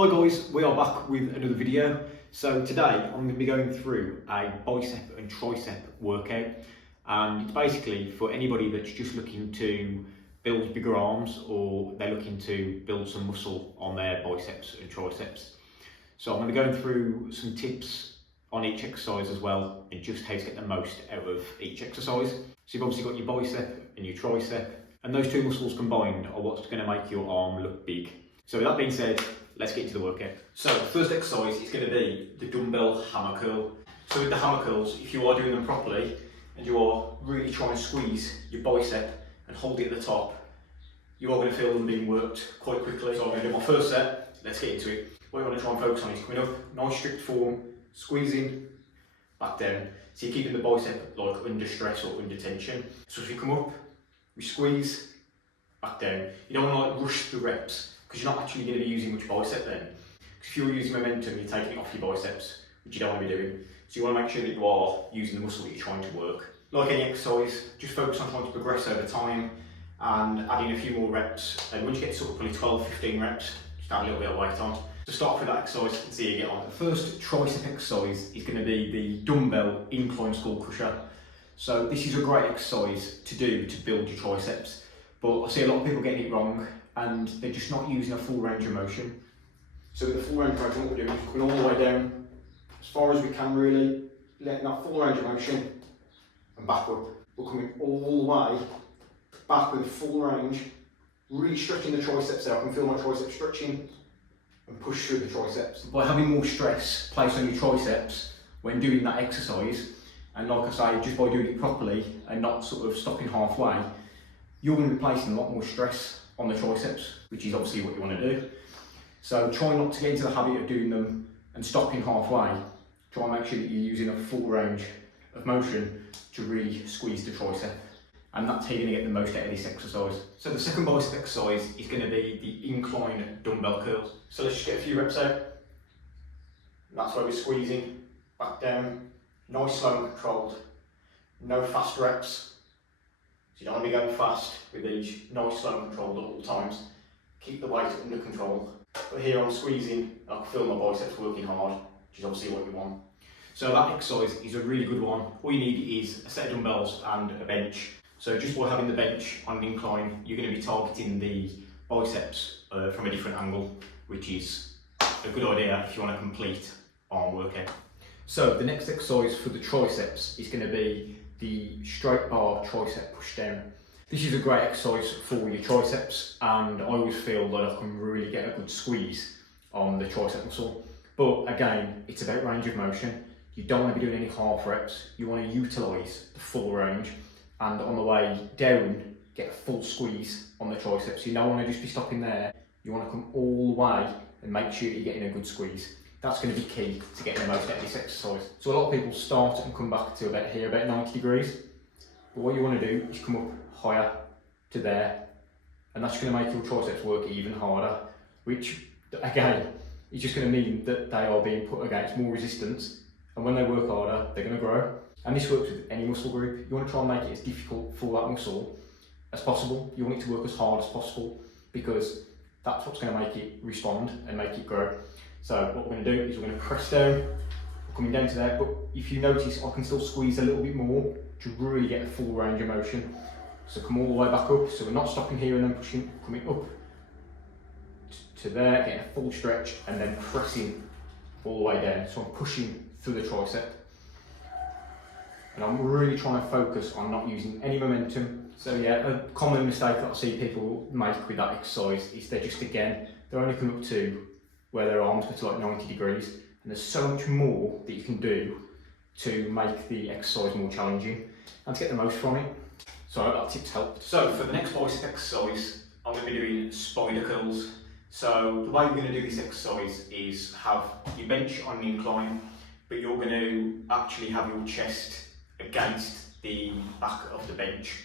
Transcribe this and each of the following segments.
Hi guys, we are back with another video. So today I'm going to be going through a bicep and tricep workout, and it's basically for anybody that's just looking to build bigger arms or they're looking to build some muscle on their biceps and triceps. So I'm going to be going through some tips on each exercise as well, and just how to get the most out of each exercise. So you've obviously got your bicep and your tricep, and those two muscles combined are what's going to make your arm look big. So with that being said, let's get into the workout. So the first exercise is going to be the dumbbell hammer curl. So with the hammer curls, if you are doing them properly and you are really trying to squeeze your bicep and hold it at the top, you are going to feel them being worked quite quickly. So I'm going to do my first set. Let's get into it. What you want to try and focus on is coming up, nice strict form, squeezing, back down. So you're keeping the bicep like under stress or under tension. So if you come up, we squeeze, back down. You don't want to like rush the reps, because you're not actually going to be using much bicep then. Because if you're using momentum, you're taking it off your biceps, which you don't want to be doing. So you want to make sure that you are using the muscle that you're trying to work. Like any exercise, just focus on trying to progress over time and adding a few more reps. And once you get to sort of probably 12, 15 reps, just add a little bit of weight on. To start with that exercise, and see how you get on. The first tricep exercise is going to be the dumbbell incline skull crusher. So this is a great exercise to do to build your triceps, but I see a lot of people getting it wrong, and they're just not using a full range of motion. So with the full range of motion, what we're doing is coming all the way down as far as we can, really letting that full range of motion, and back up. We're coming all the way back with a full range, really stretching the triceps out. I can feel my triceps stretching and push through the triceps. By having more stress placed on your triceps when doing that exercise, and like I say, just by doing it properly and not sort of stopping halfway, you're going to be placing a lot more stress on the triceps, which is obviously what you want to do. So try not to get into the habit of doing them and stopping halfway. Try and make sure that you're using a full range of motion to really squeeze the tricep, and that's how you're going to get the most out of this exercise. So the second bicep exercise is going to be the incline dumbbell curls. So let's just get a few reps out. And that's where we're squeezing back down, nice, slow and controlled. No fast reps. So you don't want to be going fast with these, nice, slow and controlled at all times. Keep the weight under control. But here I'm squeezing, I can feel my biceps working hard, which is obviously what you want. So that exercise is a really good one. All you need is a set of dumbbells and a bench. So just by having the bench on an incline, you're going to be targeting the biceps from a different angle, which is a good idea if you want a complete arm workout. So the next exercise for the triceps is going to be the straight bar tricep push down. This is a great exercise for your triceps, and I always feel that I can really get a good squeeze on the tricep muscle. But again, it's about range of motion. You don't want to be doing any half reps. You want to utilise the full range, and on the way down, get a full squeeze on the triceps. You don't want to just be stopping there. You want to come all the way and make sure you're getting a good squeeze. That's going to be key to getting the most out of this exercise. So a lot of people start and come back to about here, about 90 degrees. But what you want to do is come up higher to there, and that's going to make your triceps work even harder, which again is just going to mean that they are being put against more resistance, and when they work harder, they're going to grow. And this works with any muscle group. You want to try and make it as difficult for that muscle as possible. You want it to work as hard as possible, because that's what's going to make it respond and make it grow. So what we're going to do is we're going to press down, we're coming down to there, but if you notice, I can still squeeze a little bit more to really get a full range of motion. So come all the way back up, so we're not stopping here and then pushing, coming up to there, getting a full stretch, and then pressing all the way down. So I'm pushing through the tricep, and I'm really trying to focus on not using any momentum. So yeah, a common mistake that I see people make with that exercise is they're only coming up to where their arms go to like 90 degrees, and there's so much more that you can do to make the exercise more challenging and to get the most from it. So I hope that tip's helped. So for the next bicep exercise, I'm going to be doing spider curls. So the way we're going to do this exercise is have your bench on an incline, but you're going to actually have your chest against the back of the bench.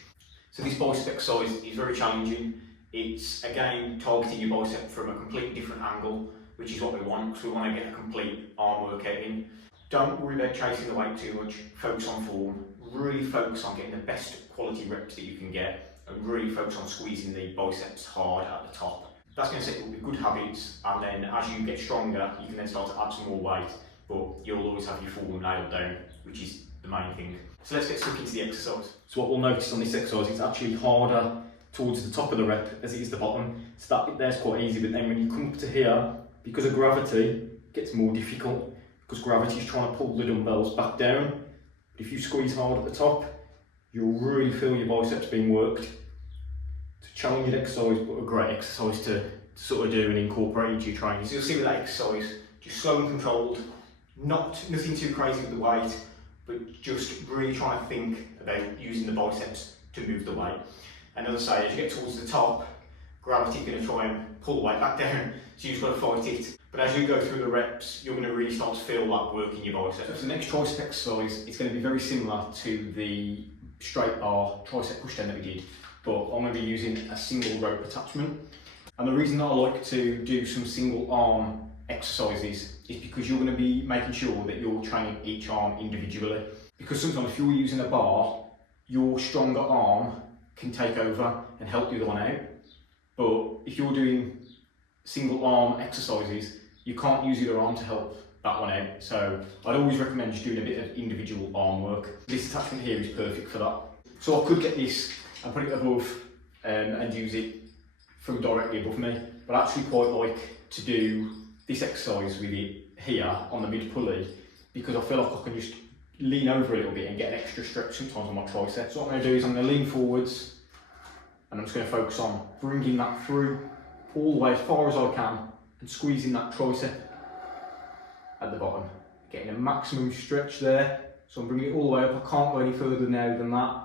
So this bicep exercise is very challenging. It's again targeting your bicep from a completely different angle, which is what we want, because we want to get a complete arm workout in. Don't worry about chasing the weight too much, focus on form, really focus on getting the best quality reps that you can get, and really focus on squeezing the biceps hard at the top. That's going to set you up with good habits, and then as you get stronger, you can then start to add some more weight, but you'll always have your form nailed down, which is the main thing. So let's get stuck into the exercise. So what we'll notice on this exercise, it's actually harder towards the top of the rep as it is the bottom. So that bit there's quite easy, but then when you come up to here, because of gravity, it gets more difficult, because gravity is trying to pull the dumbbells back down. But if you squeeze hard at the top, you'll really feel your biceps being worked. It's a challenging exercise, but a great exercise to sort of do and incorporate into your training. So you'll see with that exercise, just slow and controlled, nothing too crazy with the weight, but just really trying to think about using the biceps to move the weight. And as I say, as you get towards the top, gravity is going to try and pull the weight back down, so you've just got to fight it. But as you go through the reps, you're going to really start to feel that work in your biceps. So the next tricep exercise, it's going to be very similar to the straight bar tricep push down that we did, but I'm going to be using a single rope attachment. And the reason that I like to do some single arm exercises is because you're going to be making sure that you're training each arm individually. Because sometimes if you're using a bar, your stronger arm can take over and help the other one out. But if you're doing single arm exercises, you can't use the other arm to help that one out. So I'd always recommend just doing a bit of individual arm work. This attachment here is perfect for that. So I could get this and put it above and use it from directly above me, but I actually quite like to do this exercise with it here on the mid pulley, because I feel like I can just lean over a little bit and get an extra stretch sometimes on my triceps. So what I'm going to do is I'm going to lean forwards, and I'm just going to focus on bringing that through all the way as far as I can and squeezing that tricep at the bottom, getting a maximum stretch there. So I'm bringing it all the way up, I can't go any further now than that,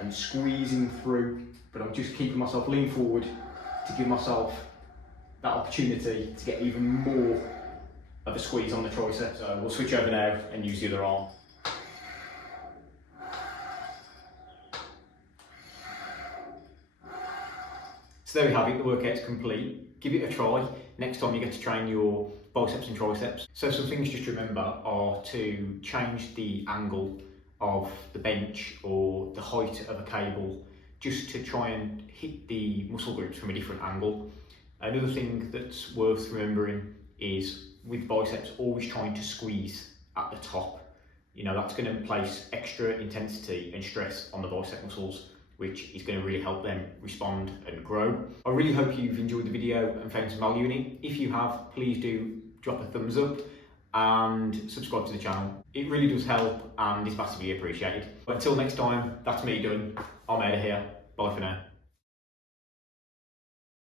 and squeezing through, but I'm just keeping myself lean forward to give myself that opportunity to get even more of a squeeze on the tricep. So we'll switch over now and use the other arm. So there we have it, the workout's complete. Give it a try next time you get to train your biceps and triceps. So some things just to remember are to change the angle of the bench or the height of a cable, just to try and hit the muscle groups from a different angle. Another thing that's worth remembering is with biceps, always trying to squeeze at the top. You know, that's going to place extra intensity and stress on the bicep muscles, which is going to really help them respond and grow. I really hope you've enjoyed the video and found some value in it. If you have, please do drop a thumbs up and subscribe to the channel. It really does help and is massively appreciated. But until next time, that's me done. I'm out of here. Bye for now.